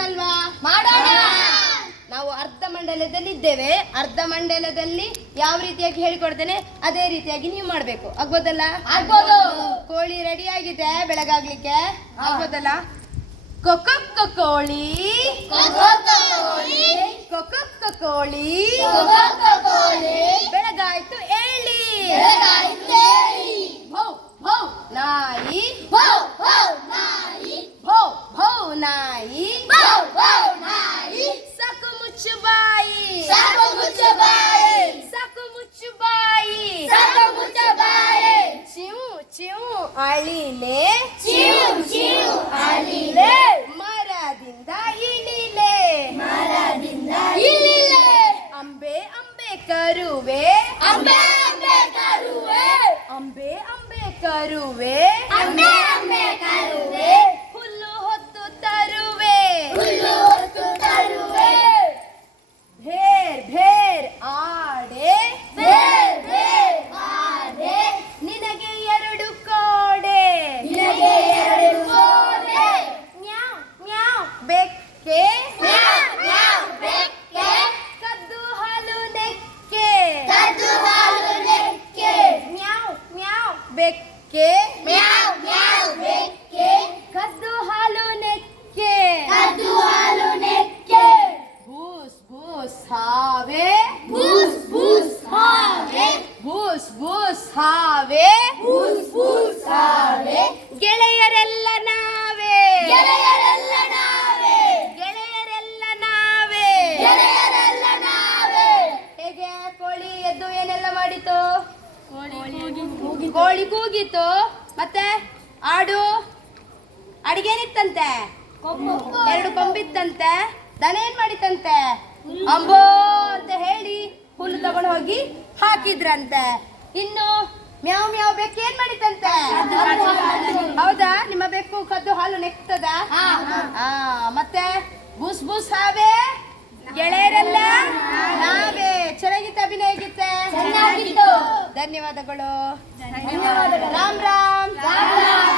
ಮಾಡೋಣಲ್ವಾ ಮಾಡೋಣ. ನಾವು ಅರ್ಧ ಮಂಡಲದಲ್ಲಿ ಇದ್ದೇವೆ ಅರ್ಧ ಮಂಡಲದಲ್ಲಿ ಯಾವ ರೀತಿಯಾಗಿ ಹೇಳಿಕೊಡ್ತೇನೆ? ಅದೇ ರೀತಿಯಾಗಿ ನೀವು ಮಾಡಬೇಕು. ಆಗ್ಬೋದಲ್ಲ? ಆಗ್ಬೋದು. ಕೋಳಿ ರೆಡಿ ಆಗಿದೆ ಬೆಳಗಾಗ್ಲಿಕ್ಕೆ? ಆಗ್ಬೋದಲ್ಲ? ಕೊಕೊಕ್ಕ ಕೋಳಿ. ಕೊಕೊಕ್ಕ ಕೋಳಿ. ಬೆಳಗಾಯ್ತು ಏಳಿ ನಾಯಿ. ಭೌ ನಾಯಿ. ಅಳಿಲೆ ಅಳಿಲೆ. ಮರದಿಂದ ಇಳಿಲೆ. ಅಂಬೆ ಅಂಬೆ ಕರುವೆ. ಅಂಬೆ ಅಂಬೆ ಕರುವೆ. ಹುಲ್ಲು ಹೊತ್ತು ತರುವೆ ಭೇರ್ ಭೇರ್ ಆಡೆ ನಿನಗೆ ಎರಡು ಕೋಡೆ ಮ್ಯಾವ್ ಮ್ಯಾವ್ ಬೆಕ್ಕೆ ಕದ್ದು ಹಾಲು ನೆಕ್ಕೆ ಮ್ಯಾವ್ ಮ್ಯಾವ್ ಬೆಕ್ಕೆ ಕದ್ದು ಹಾಲು ನೆಕ್ಕೆ ಬೂಸ್ ಬೂಸ್ ಹಾವೆ ಬೂಸ್ ಬೂಸ್ ಹಾವೆ ಗೆಳೆಯರೆಲ್ಲ ಕೋಳಿ ಕೂಗಿತು ಮತ್ತೆ ಆಡು ಅಡಿಗೇನಿತ್ತಂತೆ? ಎರಡು ಕೊಂಬಿತ್ತಂತೆ. ದನ ಏನ್ ಮಾಡಿತ್ತಂತೆ? ಅಂಬೋ ಅಂತ ಹೇಳಿ ಹುಲ್ಲು ತಗೊಂಡು ಹೋಗಿ ಹಾಕಿದ್ರಂತೆ. ಇನ್ನು ಮ್ಯಾವ್ ಮ್ಯಾವ್ ಬೆಕ್ಕು ಏನ್ ಮಾಡಿತ್ತಂತೆ? ಹೌದಾ? ನಿಮ್ಮ ಬೆಕ್ಕು ಕದ್ದು ಹಾಲು ನೆಕ್ತದ? ಆ ಮತ್ತೆ ಬುಸ್ ಬುಸ್ ಹಾವೆ ಗೆಳೆಯರೆಲ್ಲ ಧನ್ಯವಾದಗಳು ಧನ್ಯವಾದಗಳು. ರಾಮ್ ರಾಮ್ ರಾಮ್ ರಾಮ್.